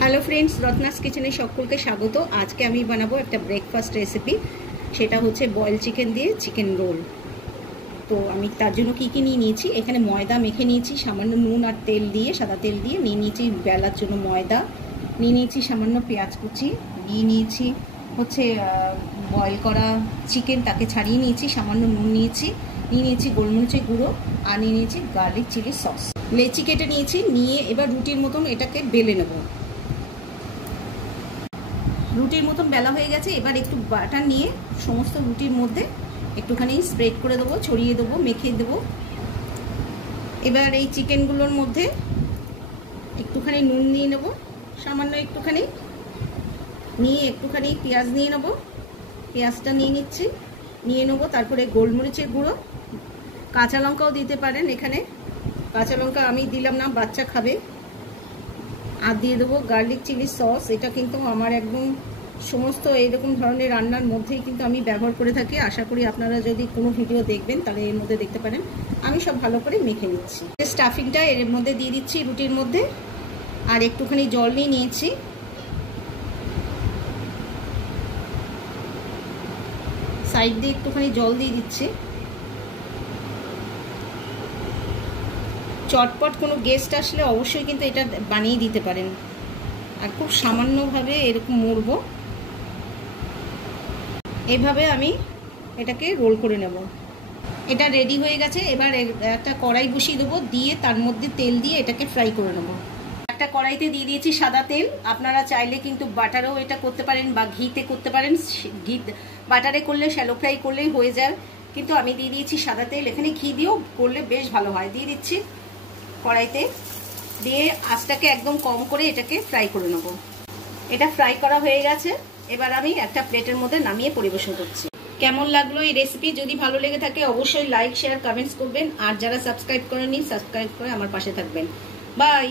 Hello friends, Ratna's কিচেনে সকলকে স্বাগত। আজকে আমি বানাবো একটা ব্রেকফাস্ট রেসিপি, সেটা হচ্ছে বয়েল চিকেন দিয়ে চিকেন রোল। তো আমি তার জন্য কী কী নিয়ে নিয়েছি, এখানে ময়দা মেখে নিয়েছি সামান্য নুন আর তেল দিয়ে, সাদা তেল দিয়ে নিয়ে নিয়েছি বেলার জন্য ময়দা, নিয়ে নিয়েছি সামান্য পেঁয়াজ কুচি, নিয়ে নিয়েছি হচ্ছে বয়েল করা চিকেন, তাকে ছাড়িয়ে নিয়েছি, সামান্য নুন নিয়েছি, নিয়ে নিয়েছি গোলমরিচের গুঁড়ো, আর নিয়ে নিয়েছি গার্লিক চিলি সস। লেচি কেটে নিয়েছি, নিয়ে এবার রুটির মতন এটাকে বেলে নেব। রুটির মতন বেলা হয়ে গেছে, এবার একটু বাটার নিয়ে সমস্ত রুটির মধ্যে একটুখানি স্প্রেড করে দেবো, ছড়িয়ে দেবো, মেখে দেবো। এবার এই চিকেনগুলোর মধ্যে একটুখানি নুন নিয়ে নেব, সামান্য একটুখানি, নিয়ে একটুখানি পেঁয়াজ নিয়ে নেব, পেঁয়াজটা নিয়ে নিচ্ছি, নিয়ে নেবো। তারপরে গোলমরিচের গুঁড়ো, কাঁচা লঙ্কাও দিতে পারেন, এখানে কাঁচা লঙ্কা আমি দিলাম না, বাচ্চা খাবে। আর দিয়ে দেবো গার্লিক চিলি সস, এটা কিন্তু আমার একদম সমস্ত এইরকম ধরনের রান্নার মধ্যেই কিন্তু আমি ব্যবহার করে থাকি। আশা করি আপনারা যদি কোনো ভিডিও দেখবেন তাহলে এর মধ্যে দেখতে পারেন। আমি সব ভালো করে মেখে নিচ্ছি। স্টাফিংটা এর মধ্যে দিয়ে দিচ্ছি রুটির মধ্যে, আর একটুখানি জল নিয়ে নিয়েছি। সাইড দিয়ে একটুখানি জল দিয়ে দিচ্ছি। চটপট কোনো গেস্ট আসলে অবশ্যই কিন্তু এটা বানিয়ে দিতে পারেন। আর খুব সামান্যভাবে এরকম মুড়বো, এভাবে আমি এটাকে রোল করে নেব। এটা রেডি হয়ে গেছে। এবার একটা কড়াই বসিয়ে দেবো, দিয়ে তার মধ্যে তেল দিয়ে এটাকে ফ্রাই করে নেব। একটা কড়াইতে দিয়ে দিয়েছি সাদা তেল, আপনারা চাইলে কিন্তু বাটারেও এটা করতে পারেন বা ঘিতে করতে পারেন। ঘি বাটারে করলে শ্যালো ফ্রাই করলেই হয়ে যায়, কিন্তু আমি দিয়ে দিয়েছি সাদা তেল। এখানে ঘি দিয়েও করলে বেশ ভালো হয়। দিয়ে দিচ্ছি কড়াইতে, দিয়ে আঁচটাকে একদম কম করে এটাকে ফ্রাই করে নেব। এটা ফ্রাই করা হয়ে গেছে, এবার আমি একটা প্লেটের মধ্যে নামিয়ে পরিবেশন করছি। কেমন লাগলো এই রেসিপি? যদি ভালো লেগে থাকে অবশ্যই লাইক, শেয়ার, কমেন্টস করবেন। আর যারা সাবস্ক্রাইব করেননি, সাবস্ক্রাইব করে আমার পাশে থাকবেন। বাই।